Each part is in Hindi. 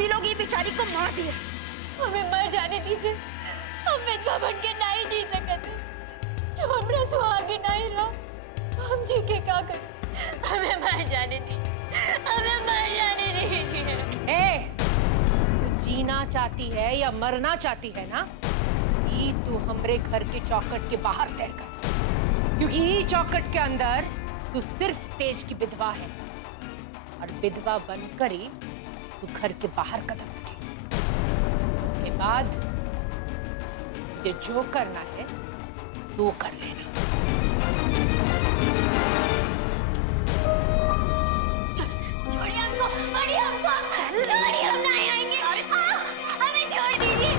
हम ही लोग ये बेचारी को मार दिए। हमें मर जाने दीजिए, हम विधवा बन के नहीं जी सकते। जो हमारा सुहाग नहीं रहा हम जी के क्या करें? हमें मर जाने दीजिए, हमें मर जाने दीजिए। तू जीना चाहती है या मरना चाहती है ना? ई तू हमरे घर के चौखट के बाहर तय कर, क्योंकि ई चौखट के अंदर तू सिर्फ तेज की विधवा है और विधवा बनकर ही तू घर के बाहर कदम रखेगी। उसके बाद मुझे जो करना है वो कर लेना। छोड़िए हमको, छोड़िए हमको, छोड़िए, हम नहीं आएंगे। हमें छोड़ दीजिए।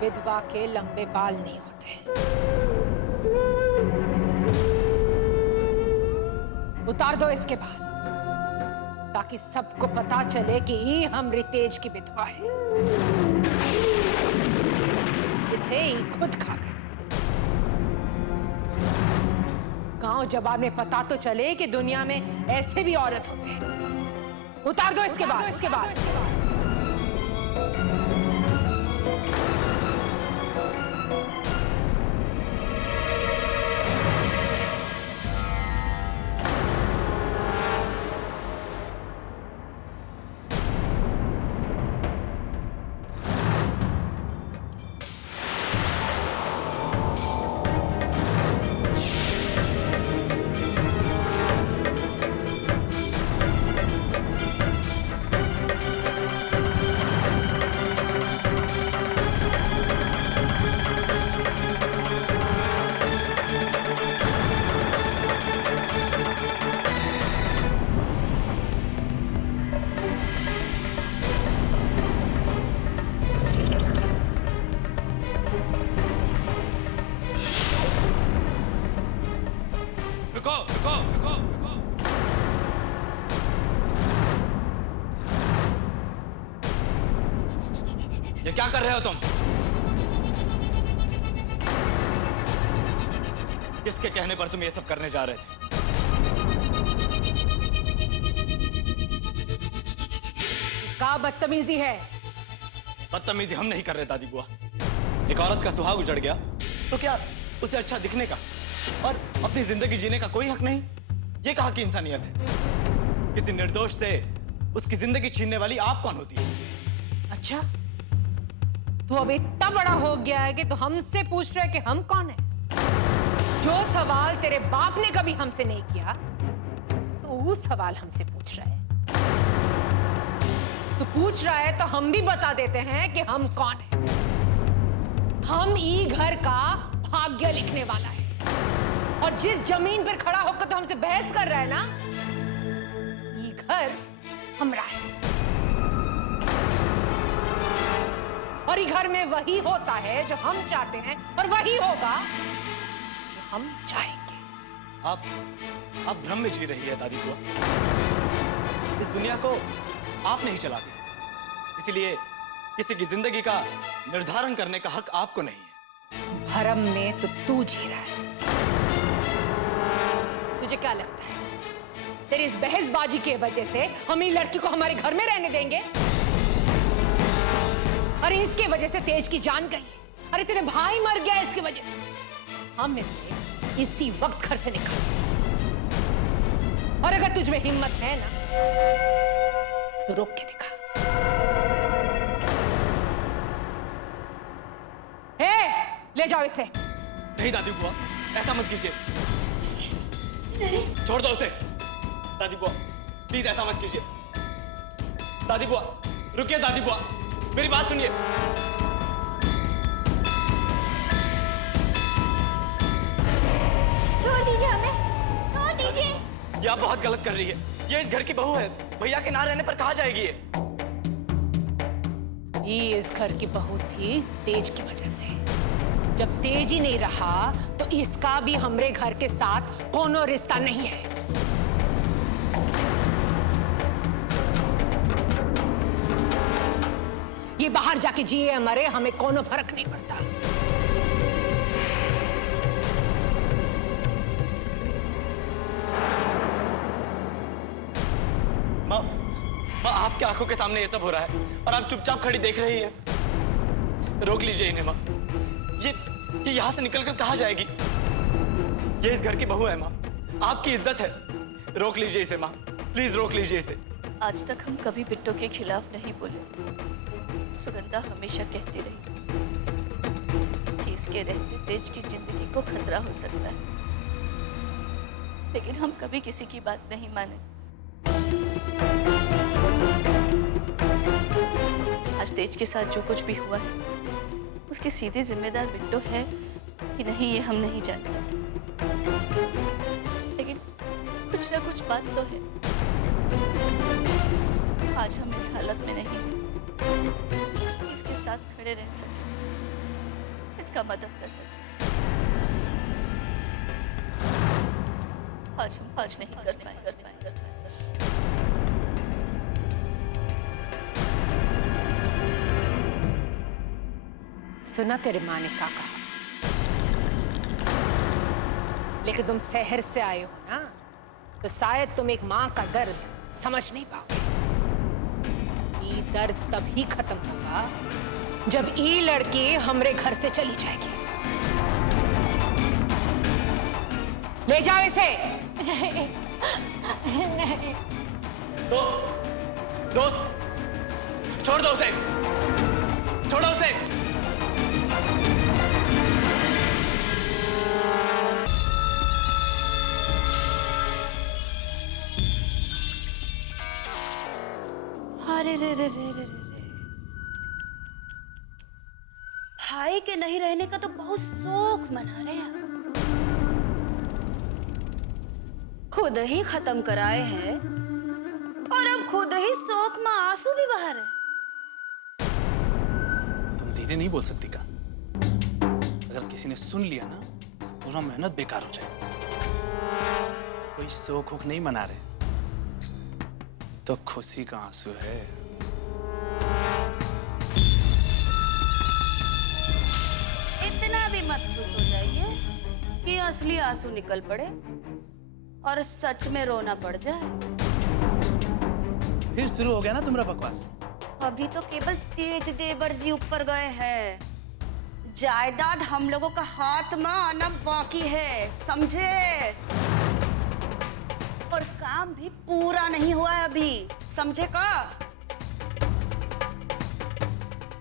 विधवा के लंबे बाल नहीं होते। उतार दो इसके बाल, ताकि सबको पता चले कि ई हम रितेज की विधवा है। इसे ही खुद खा गए। गांव जवाब में पता तो चले कि दुनिया में ऐसे भी औरत होते हैं। उतार दो इसके बाल, इसके बाल। ये क्या कर रहे हो तुम? किसके कहने पर तुम ये सब करने जा रहे थे? क्या बदतमीजी है? बदतमीजी हम नहीं कर रहे दादी बुआ। एक औरत का सुहाग उजड़ गया तो क्या उसे अच्छा दिखने का और अपनी जिंदगी जीने का कोई हक नहीं? ये कहाँ की इंसानियत है? किसी निर्दोष से उसकी जिंदगी छीनने वाली आप कौन होती है? अच्छा, तू अब इतना बड़ा हो गया है कि तू हमसे पूछ रहा है कि हम कौन है? जो सवाल तेरे बाप ने कभी हमसे नहीं किया, तो वो सवाल हमसे पूछ रहा है। तू पूछ रहा है तो हम भी बता देते हैं कि हम कौन है। हम ई घर का भाग्य लिखने वाला है, और जिस जमीन पर खड़ा होकर तो हमसे बहस कर रहा है ना, ये घर हमरा है। और ये घर में वही होता है जो हम चाहते हैं, और वही होगा जो हम चाहेंगे। आप भ्रम में जी रही है दादी बुआ। इस दुनिया को आप नहीं चलाती, इसलिए किसी की जिंदगी का निर्धारण करने का हक आपको नहीं है। भ्रम में तो तू जी रहा है। तुझे क्या लगता है तेरी इस बहसबाजी के वजह से हम ये लड़की को हमारे घर में रहने देंगे? अरे इसके वजह से तेज की जान गई है। अरे तेरे भाई मर गया इसकी वजह से। हम इसे इसी वक्त घर से निकाल। और अगर तुझ में हिम्मत है ना तो रोक के दिखा। ले जाओ इसे। नहीं दादी बुआ, ऐसा मत कीजिए। नहीं। छोड़ दो उसे। दादी बुआ प्लीज ऐसा मत कीजिए। दादी बुआ रुकिए, दादी बुआ मेरी बात सुनिए। छोड़ दीजिए हमें, छोड़ दीजिए। ये आप बहुत गलत कर रही है। ये इस घर की बहू है, भैया के ना रहने पर कहाँ जाएगी ये इस घर की बहू थी तेज की वजह से। जब तेज ही नहीं रहा तो इसका भी हमरे घर के साथ कोनो रिश्ता नहीं है। ये बाहर जाके जिए मरे हमें कोनो फर्क नहीं पड़ता। माँ, आपकी आंखों के सामने ये सब हो रहा है और आप चुपचाप खड़ी देख रही है। रोक लीजिए इन्हें माँ। ये यहाँ से निकलकर कहाँ जाएगी? ये इस घर की बहू है माँ, आपकी इज्जत है। रोक लीजिए इसे माँ, प्लीज रोक लीजिए इसे। आज तक हम कभी बिट्टो के खिलाफ नहीं बोले। सुगंधा हमेशा कहती रही कि इसके रहते तेज की जिंदगी को खतरा हो सकता है, लेकिन हम कभी किसी की बात नहीं माने। आज तेज के साथ जो कुछ भी हुआ है उसकी सीधी जिम्मेदार बिट्टो है कि नहीं ये हम नहीं जानते, लेकिन कुछ ना कुछ बात तो है। आज हम इस हालत में नहीं हैं इसके साथ खड़े रह सके, इसका मदद कर सके। आज हम नहीं कर पाएंगे। सुना तेरे माँ ने क्या कहा, लेकिन तुम शहर से आए हो ना, तो शायद तुम एक माँ का दर्द समझ नहीं पाओगे। ये दर्द तभी खत्म होगा जब ये लड़की हमरे घर से चली जाएगी। ले जाओ इसे। दोस्त छोड़ दो उसे, छोड़ो उसे। अरे रे रे रे रे रे, भाई के नहीं रहने का तो बहुत शौक मना रहे हैं। खुद ही खत्म कराए हैं और अब खुद ही शौक में आंसू भी बहा रहे। तुम धीरे नहीं बोल सकती का? अगर किसी ने सुन लिया ना, पूरा मेहनत बेकार हो जाएगी। कोई शौक वोक नहीं मना रहे, तो खुशी का आंसू है। इतना भी मत खुश हो जाइए कि असली आंसू निकल पड़े और सच में रोना पड़ जाए। फिर शुरू हो गया ना तुम्हारा बकवास। अभी तो केवल तेज देवर जी ऊपर गए हैं, जायदाद हम लोगों का हाथ में आना बाकी है, समझे? और काम भी पूरा नहीं हुआ है अभी, समझे का?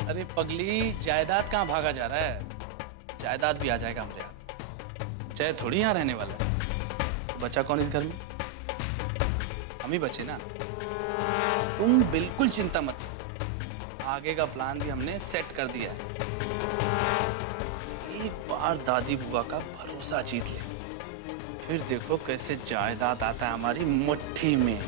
अरे पगली, जायदाद कहाँ भागा जा रहा है? जायदाद भी आ जाएगा हमारे हाथ। चाहे थोड़ी यहाँ रहने वाला है, तो बचा कौन इस घर में? हम ही बचे ना। तुम बिल्कुल चिंता मत करो, आगे का प्लान भी हमने सेट कर दिया है। बस एक बार दादी बुआ का भरोसा जीत ले, फिर देखो कैसे जायदाद आता है हमारी मुट्ठी में।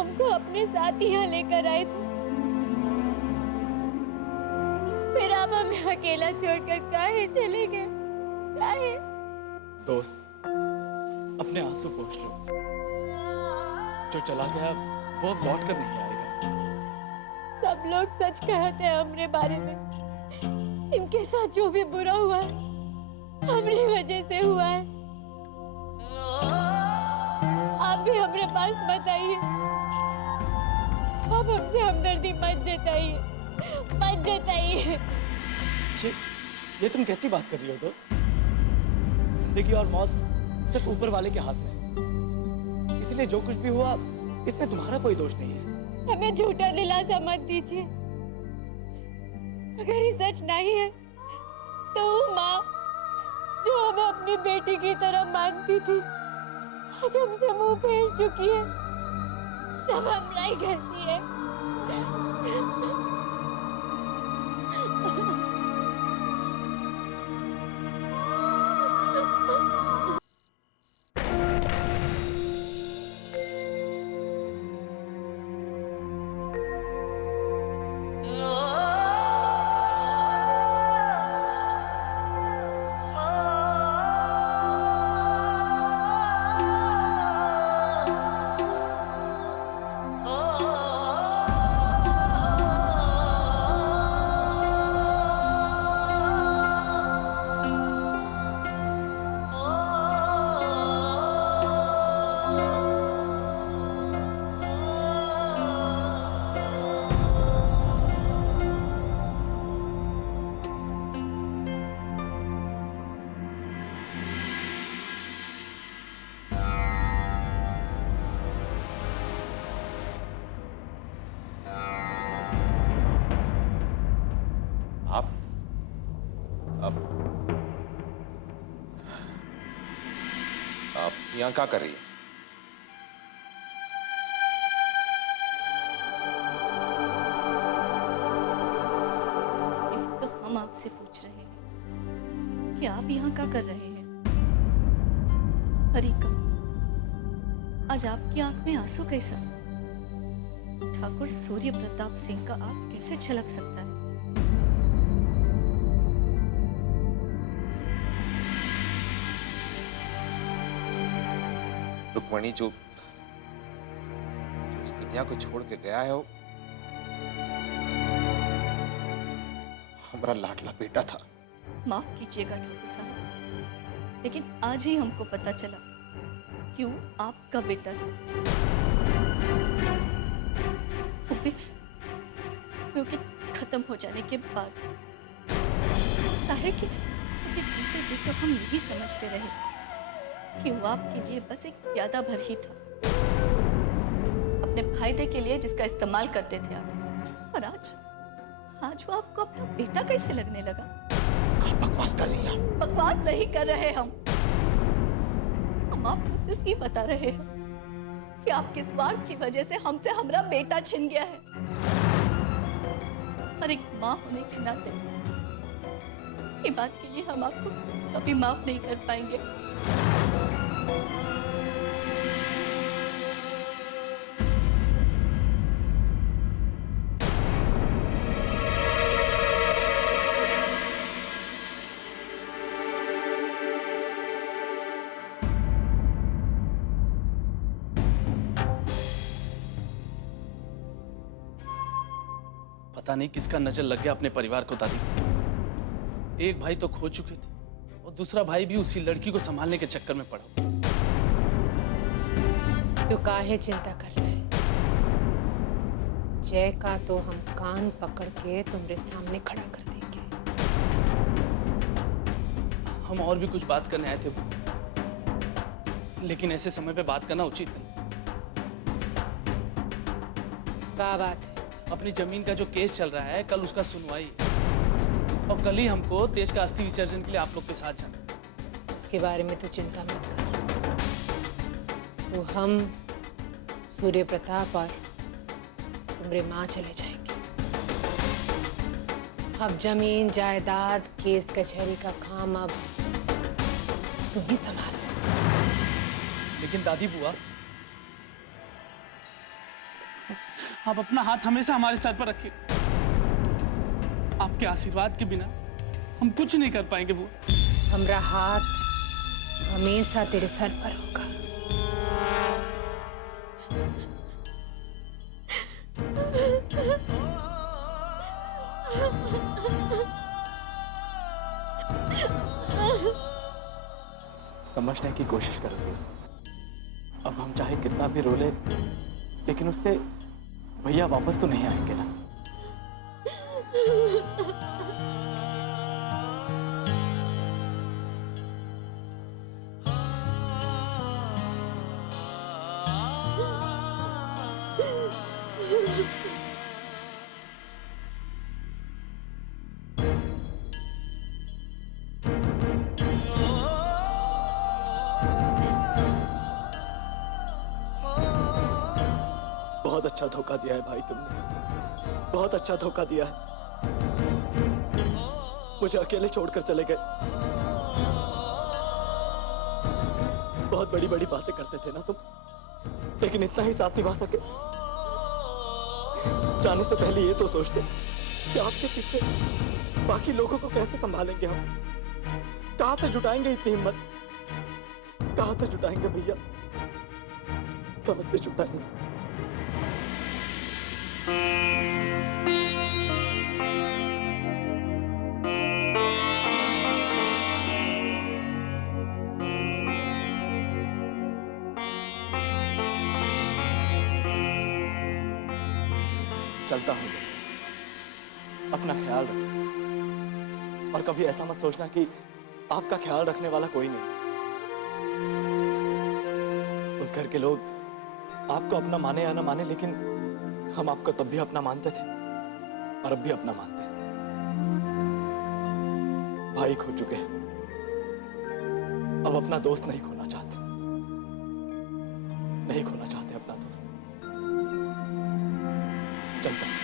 हमको अपने साथ यहाँ लेकर आए थे, फिर आप हमें अकेला छोड़कर काहे चले गए? काहे? दोस्त, अपने आंसू पोंछ लो। जो चला गया वो अब लौट कर नहीं आएगा। सब लोग सच कहते हैं हमरे बारे में। इनके साथ जो भी बुरा हुआ है हमरी वजह से हुआ है। आप भी हमरे पास मत आइए। आप हमसे हमदर्दी मत जताइए, मत जताइए। ये तुम कैसी बात कर रही हो दोस्त? जिंदगी और मौत सिर्फ ऊपर वाले के हाथ में है, इसलिए जो कुछ भी हुआ इसमें तुम्हारा कोई दोष नहीं है। हमें झूठा दिलासा मत दीजिए। अगर ये सच नहीं है तो वो माँ जो हमें अपनी बेटी की तरह मानती थी आज हमसे मुंह फेर चुकी है। सब हमारी ही गलती है। आप यहाँ क्या कर रही है? एक तो हम आपसे पूछ रहे हैं कि आप यहाँ क्या कर रहे हैं। हरिका, आज आपकी आंख में आंसू कैसा? ठाकुर सूर्य प्रताप सिंह का आंख कैसे छलक सकता है? रुक्मणी जो इस दुनिया को छोड़ के गया है वो हमारा लाडला बेटा था। माफ कीजिएगा ठाकुर साहब, लेकिन आज ही हमको पता चला कि वो आपका बेटा था। वो भी खत्म हो जाने के बाद। काहे कि जीते जीते हम यही समझते रहे कि वो आपके लिए बस एक प्यादा भर ही था, अपने फायदे के लिए जिसका इस्तेमाल करते थे आप। और आज वो आपको अपना बेटा कैसे लगने लगा? बकवास कर रही है। बकवास नहीं कर रहे हम आपको सिर्फ ये बता रहे हैं कि आपके स्वार्थ की वजह से हमसे हमारा बेटा छिन गया है। और एक माँ होने के नाते ये बात के लिए हम आपको कभी माफ नहीं कर पाएंगे। पता नहीं किसका नजर लग गया अपने परिवार को दादी को। एक भाई तो खो चुके थे और दूसरा भाई भी उसी लड़की को संभालने के चक्कर में पड़ा। तो काहे चिंता कर रहे? जय का तो हम कान पकड़ के तुम्हारे सामने खड़ा कर देंगे। हम और भी कुछ बात करने आए थे, लेकिन ऐसे समय पे बात करना उचित नहीं। क्या बात है? अपनी जमीन का जो केस चल रहा है, कल उसका सुनवाई है और कल ही हमको तेज का अस्थि विसर्जन के लिए आप लोग के साथ जाना। इसके बारे में तो चिंता मत कर। तो हम सूर्य प्रताप और तुम्हारे माँ चले जाएंगे। अब जमीन जायदाद केस कचहरी का काम अब तुम ही संभालो। लेकिन दादी बुआ, आप अपना हाथ हमेशा हमारे सर पर रखिए। आपके आशीर्वाद के बिना हम कुछ नहीं कर पाएंगे बुआ। हमरा हाथ हमेशा तेरे सर पर होगा। समझने की कोशिश करोगे। अब हम चाहे कितना भी रो ले, लेकिन उससे भैया वापस तो नहीं आएंगे ना। बहुत अच्छा धोखा दिया है भाई तुमने, बहुत अच्छा धोखा दिया है। मुझे अकेले छोड़कर चले गए। बहुत बड़ी बड़ी बातें करते थे ना तुम, लेकिन इतना ही साथ निभा सके। जाने से पहले ये तो सोचते कि आपके पीछे बाकी लोगों को कैसे संभालेंगे हम। कहां से जुटाएंगे इतनी हिम्मत, कहां से जुटाएंगे भैया, कहां से जुटाएंगे। चलता हूं दोस्त, अपना ख्याल रखो और कभी ऐसा मत सोचना कि आपका ख्याल रखने वाला कोई नहीं। उस घर के लोग आपको अपना माने या ना माने, लेकिन हम आपको तब भी अपना मानते थे और अब भी अपना मानते हैं। भाई खो चुके हैं, अब अपना दोस्त नहीं खोना चाहते, नहीं खोना चाहते अपना दोस्त। चलता हूं।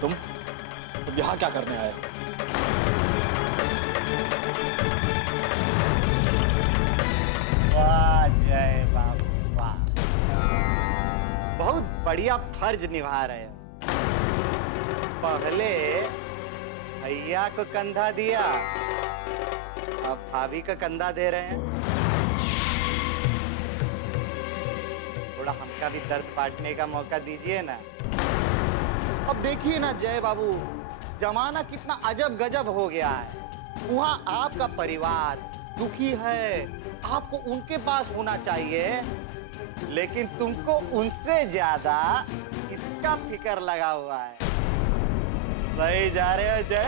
तुम यहाँ क्या करने आए हो? वाह जय बाबू वाह, बहुत बढ़िया फर्ज निभा रहे हो। पहले भैया को कंधा दिया, अब भाभी का कंधा दे रहे हैं। थोड़ा हमका भी दर्द बांटने का मौका दीजिए ना। अब देखिए ना जय बाबू, जमाना कितना अजब गजब हो गया है। वहाँ आपका परिवार दुखी है, आपको उनके पास होना चाहिए, लेकिन तुमको उनसे ज्यादा इसका फिक्र लगा हुआ है। सही जा रहे हो जय?